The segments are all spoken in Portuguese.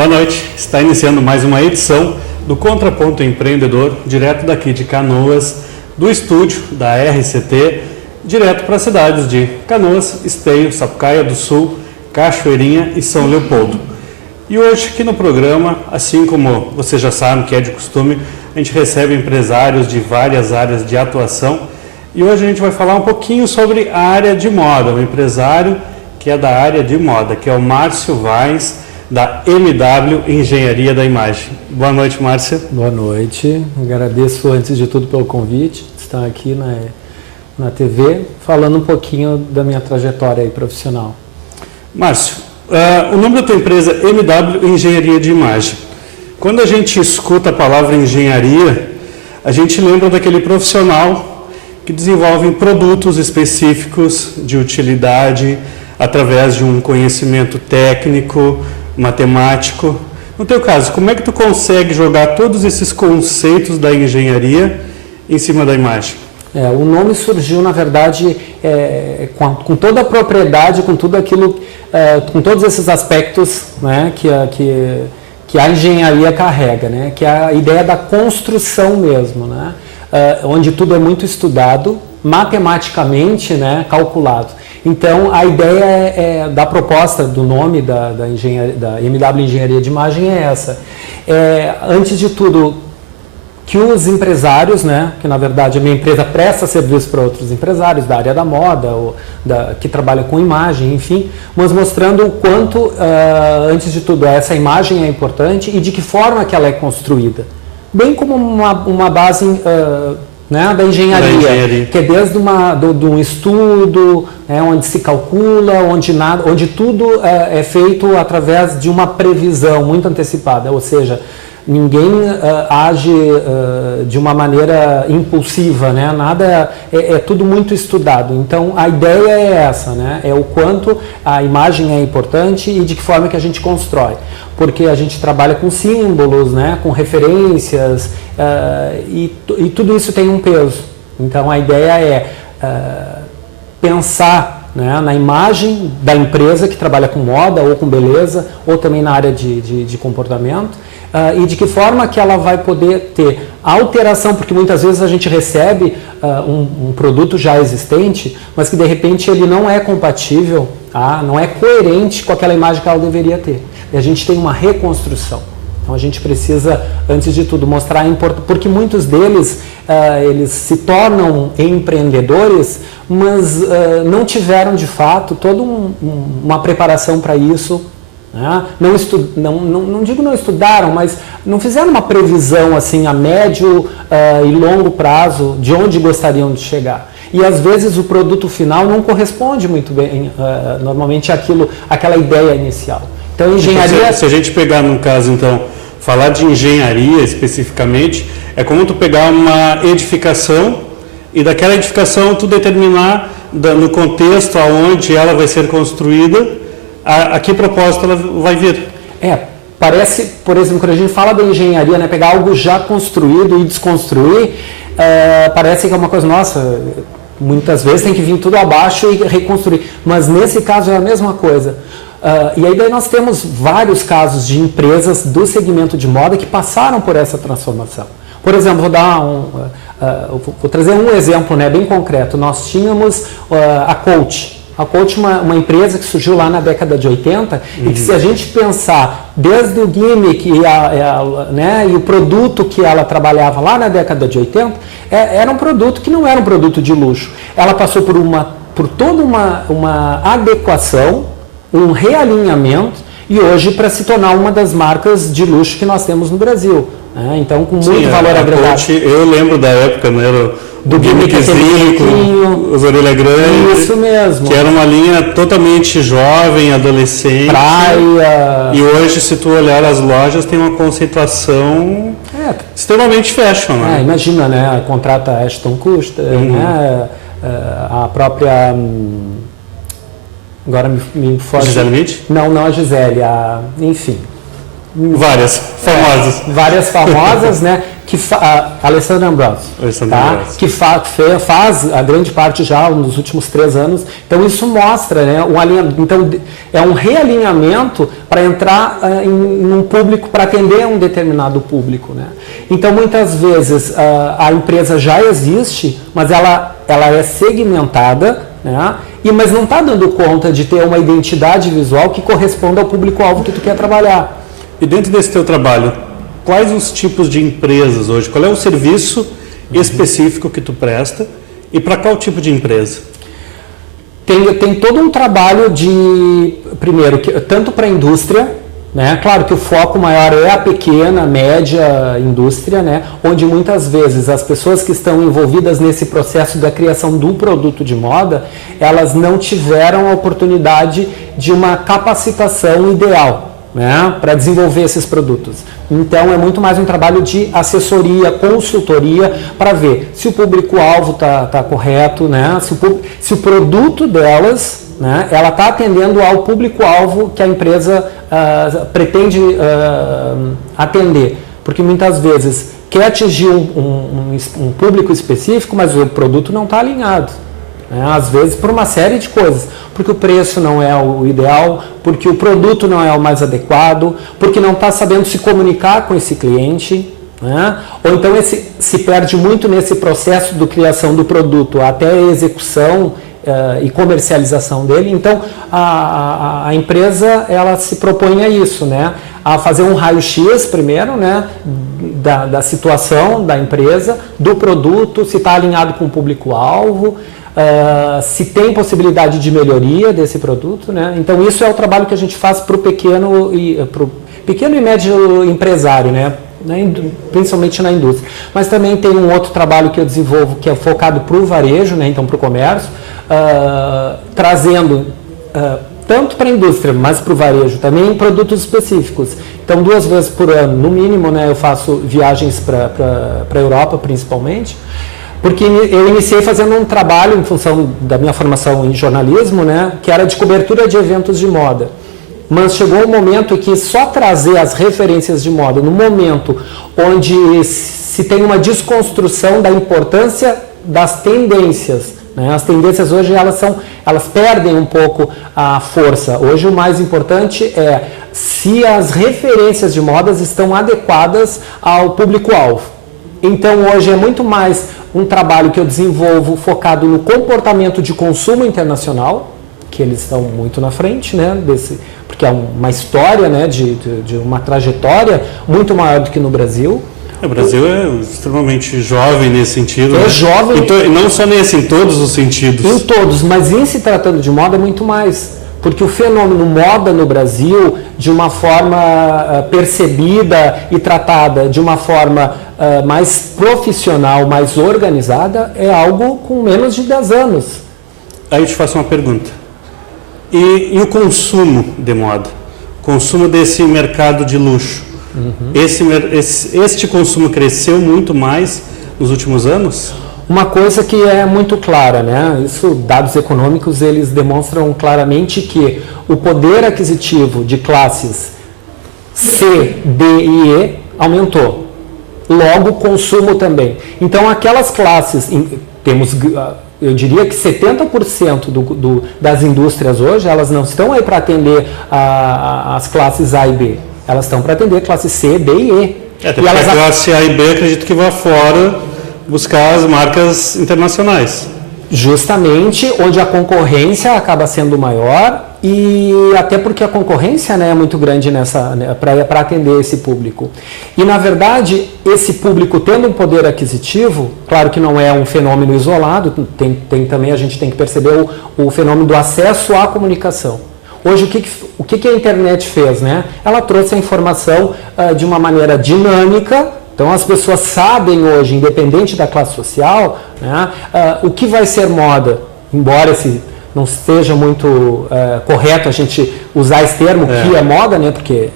Boa noite, está iniciando mais uma edição do Contraponto Empreendedor, direto daqui de Canoas, do estúdio da RCT, direto para as cidades de Canoas, Esteio, Sapucaia do Sul, Cachoeirinha e São Leopoldo. E hoje aqui no programa, assim como vocês já sabem que é de costume, a gente recebe empresários de várias áreas de atuação e hoje a gente vai falar um pouquinho sobre a área de moda, um empresário que é da área de moda, que é o Márcio Vaes, da MW Engenharia da Imagem. Boa noite, Márcia. Boa noite. Agradeço antes de tudo pelo convite, de estar aqui na TV, falando um pouquinho da minha trajetória aí profissional. Márcio, o nome da tua empresa é MW Engenharia de Imagem. Quando a gente escuta a palavra engenharia, a gente lembra daquele profissional que desenvolve produtos específicos de utilidade através de um conhecimento técnico, matemático. No teu caso, como é que tu consegue jogar todos esses conceitos da engenharia em cima da imagem? O nome surgiu, na verdade, com toda a propriedade, com tudo aquilo, com todos esses aspectos, né, que a engenharia carrega, né, que é a ideia da construção mesmo, né, onde tudo é muito estudado, matematicamente, né, calculado. Então, a ideia da proposta do nome da MW Engenharia de Imagem é essa. Antes de tudo, que os empresários, né, que na verdade a minha empresa presta serviço para outros empresários da área da moda, que trabalham com imagem, enfim, mas mostrando o quanto, antes de tudo, essa imagem é importante e de que forma que ela é construída. Bem como uma base né, da engenharia, que é desde um estudo, né, onde se calcula, onde tudo é feito através de uma previsão muito antecipada, ou seja, ninguém age de uma maneira impulsiva, né? Nada é tudo muito estudado. Então a ideia é essa, né? É o quanto a imagem é importante e de que forma que a gente constrói, porque a gente trabalha com símbolos, né? Com referências e tudo isso tem um peso. Então a ideia é pensar, né, na imagem da empresa que trabalha com moda ou com beleza ou também na área de comportamento. E de que forma que ela vai poder ter alteração, porque muitas vezes a gente recebe um produto já existente, mas que de repente ele não é compatível, não é coerente com aquela imagem que ela deveria ter. E a gente tem uma reconstrução. Então a gente precisa, antes de tudo, mostrar a importância, porque muitos deles eles se tornam empreendedores, mas não tiveram de fato toda uma preparação para isso. Não digo não estudaram, mas não fizeram uma previsão assim a médio e longo prazo de onde gostariam de chegar. E às vezes o produto final não corresponde muito bem, normalmente àquela ideia inicial. Então, engenharia... Se a gente pegar no caso, então, falar de engenharia especificamente, é como tu pegar uma edificação e daquela edificação tu determinar no contexto aonde ela vai ser construída, a que propósito ela vai vir. Parece, por exemplo, quando a gente fala da engenharia, né, pegar algo já construído e desconstruir, parece que é uma coisa, nossa, muitas vezes tem que vir tudo abaixo e reconstruir, mas nesse caso é a mesma coisa. E aí daí nós temos vários casos de empresas do segmento de moda que passaram por essa transformação. Por exemplo, vou trazer um exemplo, né, bem concreto. Nós tínhamos a Coach. A Coach é uma empresa que surgiu lá na década de 80 e que, se a gente pensar desde o gimmick e o produto que ela trabalhava lá na década de 80, era um produto que não era um produto de luxo. Ela passou por toda uma adequação, um realinhamento, e hoje para se tornar uma das marcas de luxo que nós temos no Brasil. Então, com muito valor agregado. Coach, eu lembro da época, não era do gimmickzinho, com os orelhas grandes. Isso mesmo. Que era uma linha totalmente jovem, adolescente. Praia. E hoje, se tu olhar as lojas, tem uma conceituação extremamente fashion. Né? Imagina, né? Contrata Ashton Kutcher, né? A própria... Agora me foge. Gisele Bündchen? Não a Gisele, enfim. Várias famosas. Várias famosas, né? Alessandra Ambrosio, tá? Que faz a grande parte já nos últimos 3 anos. Então isso mostra, né, um alinhamento. Então é um realinhamento para entrar em um público, para atender a um determinado público, né? Então muitas vezes a empresa já existe, mas ela é segmentada, né? Mas não está dando conta de ter uma identidade visual que corresponda ao público-alvo que tu quer trabalhar. E dentro desse teu trabalho, quais os tipos de empresas hoje? Qual é o serviço específico que tu presta e para qual tipo de empresa? Tem todo um trabalho primeiro, tanto para a indústria, né? Claro que o foco maior é a pequena, média indústria, né? Onde muitas vezes as pessoas que estão envolvidas nesse processo da criação do produto de moda, elas não tiveram a oportunidade de uma capacitação ideal, né, para desenvolver esses produtos. Então é muito mais um trabalho de assessoria, consultoria, para ver se o público-alvo tá correto, né, se o produto delas, né, ela está atendendo ao público-alvo que a empresa pretende atender. Porque muitas vezes quer atingir um público específico, mas o produto não está alinhado. Às vezes por uma série de coisas, porque o preço não é o ideal, porque o produto não é o mais adequado, porque não está sabendo se comunicar com esse cliente, né? Ou então se perde muito nesse processo de criação do produto até a execução e comercialização dele. Então a empresa ela se propõe a isso, né? A fazer um raio-x primeiro, né? Da situação da empresa, do produto, se está alinhado com o público-alvo, se tem possibilidade de melhoria desse produto, né? Então isso é o trabalho que a gente faz para o pequeno e médio empresário, né? Principalmente na indústria. Mas também tem um outro trabalho que eu desenvolvo que é focado para o varejo, né? Então para o comércio, trazendo tanto para a indústria, mas para o varejo também produtos específicos. Então 2 vezes por ano, no mínimo, né? Eu faço viagens para a Europa principalmente, porque eu iniciei fazendo um trabalho em função da minha formação em jornalismo, né, que era de cobertura de eventos de moda. Mas chegou um momento que só trazer as referências de moda, no momento onde se tem uma desconstrução da importância das tendências, né? As tendências hoje elas perdem um pouco a força. Hoje o mais importante é se as referências de modas estão adequadas ao público-alvo. Então hoje é muito mais um trabalho que eu desenvolvo focado no comportamento de consumo internacional, que eles estão muito na frente, né, porque é uma história, né, de uma trajetória muito maior do que no Brasil. O Brasil é extremamente jovem nesse sentido. É, né? jovem. E não só em todos os sentidos. Em todos, mas em se tratando de moda, muito mais. Porque o fenômeno moda no Brasil, de uma forma percebida e tratada de uma forma mais profissional, mais organizada, é algo com menos de 10 anos. Aí eu te faço uma pergunta. E o consumo de moda? Consumo desse mercado de luxo? Uhum. Este consumo cresceu muito mais nos últimos anos? Uma coisa que é muito clara, né? Isso, dados econômicos, eles demonstram claramente que o poder aquisitivo de classes C, D e E aumentou. Logo, o consumo também. Então, aquelas classes, eu diria que 70% das indústrias hoje, elas não estão aí para atender as classes A e B. Elas estão para atender classe C, D e E. Até porque a classe A e B, acredito que vá fora buscar as marcas internacionais. Justamente, onde a concorrência acaba sendo maior e até porque a concorrência, né, é muito grande para atender esse público. E, na verdade, esse público tendo um poder aquisitivo, claro que não é um fenômeno isolado, também a gente tem que perceber o fenômeno do acesso à comunicação. Hoje, o que a internet fez, né? Ela trouxe a informação de uma maneira dinâmica. Então, as pessoas sabem hoje, independente da classe social, né, o que vai ser moda, embora não seja muito correto a gente usar esse termo, que é moda, né, porque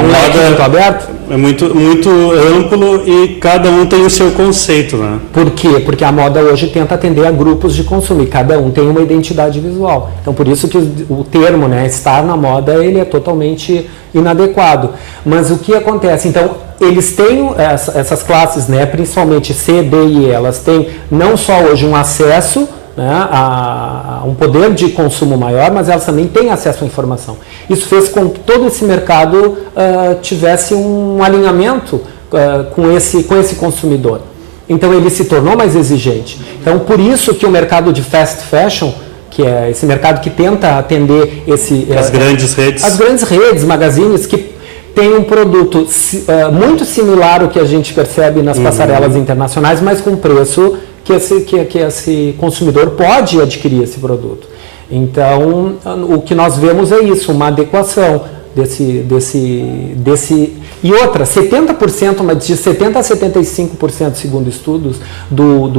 um leque muito aberto. É muito amplo e cada um tem o seu conceito, né? Por quê? Porque a moda hoje tenta atender a grupos de consumo e cada um tem uma identidade visual. Então, por isso que o termo, né, estar na moda, ele é totalmente inadequado. Mas o que acontece? Então, eles têm essas classes, né, principalmente C, D e E, elas têm não só hoje um acesso, né, a um poder de consumo maior, mas elas também têm acesso à informação. Isso fez com que todo esse mercado tivesse um alinhamento com esse consumidor. Então ele se tornou mais exigente. Então por isso que o mercado de fast fashion, que é esse mercado que tenta atender as grandes redes, magazines que tem um produto muito similar ao que a gente percebe nas passarelas internacionais, mas com preço que esse consumidor pode adquirir esse produto. Então, o que nós vemos é isso, uma adequação desse e outra, 70%, mas de 70% a 75%, segundo estudos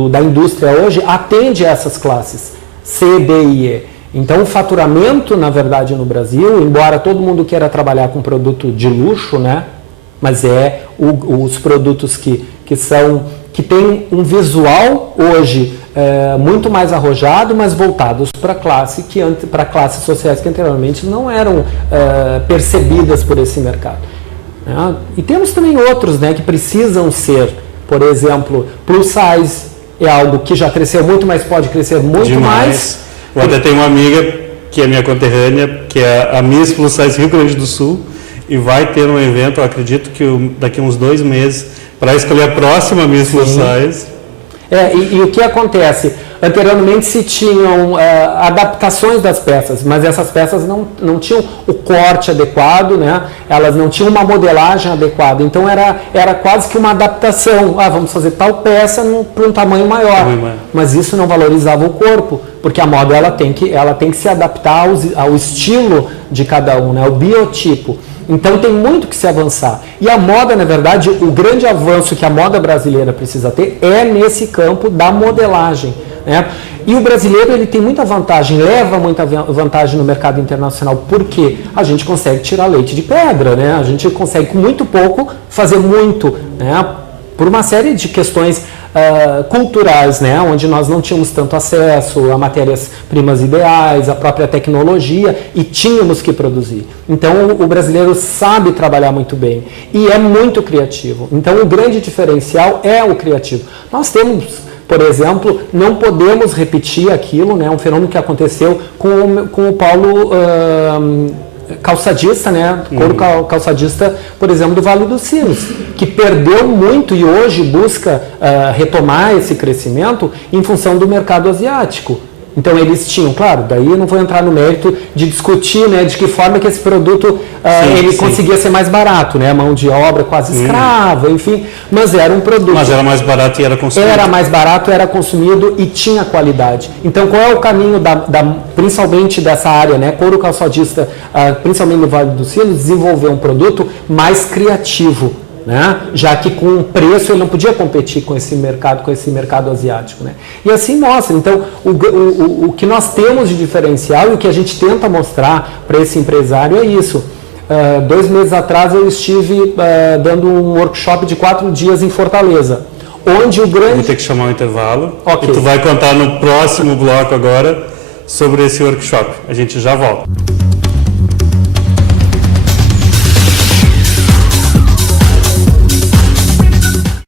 da indústria hoje, atende a essas classes C, D e E. Então, o faturamento, na verdade, no Brasil, embora todo mundo queira trabalhar com produto de luxo, né, mas os produtos que têm um visual hoje muito mais arrojado, mas voltados para classes sociais que anteriormente não eram percebidas por esse mercado. Né? E temos também outros, né, que precisam ser, por exemplo, plus size é algo que já cresceu muito, mas pode crescer muito demais. Mais. Eu até tenho uma amiga que é minha conterrânea, que é a Miss Plus Size Rio Grande do Sul, e vai ter um evento, eu acredito que daqui a uns 2 meses, para escolher a próxima Miss Plus Size. E o que acontece? Anteriormente se tinham adaptações das peças, mas essas peças não tinham o corte adequado, né? Elas não tinham uma modelagem adequada, então era quase que uma adaptação. Vamos fazer tal peça para um tamanho maior, mas isso não valorizava o corpo, porque a moda ela tem que se adaptar ao estilo de cada um, né? O biotipo. Então tem muito que se avançar. E a moda, na verdade, o grande avanço que a moda brasileira precisa ter é nesse campo da modelagem. Né? E o brasileiro ele tem muita vantagem, leva muita vantagem no mercado internacional, porque a gente consegue tirar leite de pedra, né? A gente consegue com muito pouco fazer muito, né? Por uma série de questões culturais, né? Onde nós não tínhamos tanto acesso a matérias-primas ideais, a própria tecnologia, e tínhamos que produzir. Então o brasileiro sabe trabalhar muito bem e é muito criativo. Então o grande diferencial é o criativo. Nós temos, por exemplo, não podemos repetir aquilo, né? Um fenômeno que aconteceu com o Paulo calçadista, né? Couro calçadista, por exemplo, do Vale dos Sinos, que perdeu muito e hoje busca retomar esse crescimento em função do mercado asiático. Então eles tinham, claro, daí eu não vou entrar no mérito de discutir, né, de que forma que esse produto conseguia ser mais barato, né, mão de obra quase escrava, enfim, mas era um produto. Mas era mais barato e era consumido. Era mais barato, era consumido e tinha qualidade. Então qual é o caminho principalmente dessa área, né, couro calçadista, principalmente no Vale dos Sinos, desenvolver um produto mais criativo. Né? Já que com o preço ele não podia competir com esse mercado asiático, né? E assim mostra. Então o que nós temos de diferencial e o que a gente tenta mostrar para esse empresário é isso. 2 meses atrás eu estive dando um workshop de 4 dias em Fortaleza, onde o grande... Vou ter que chamar um intervalo. Okay. E tu vai contar no próximo bloco agora sobre esse workshop. A gente já volta.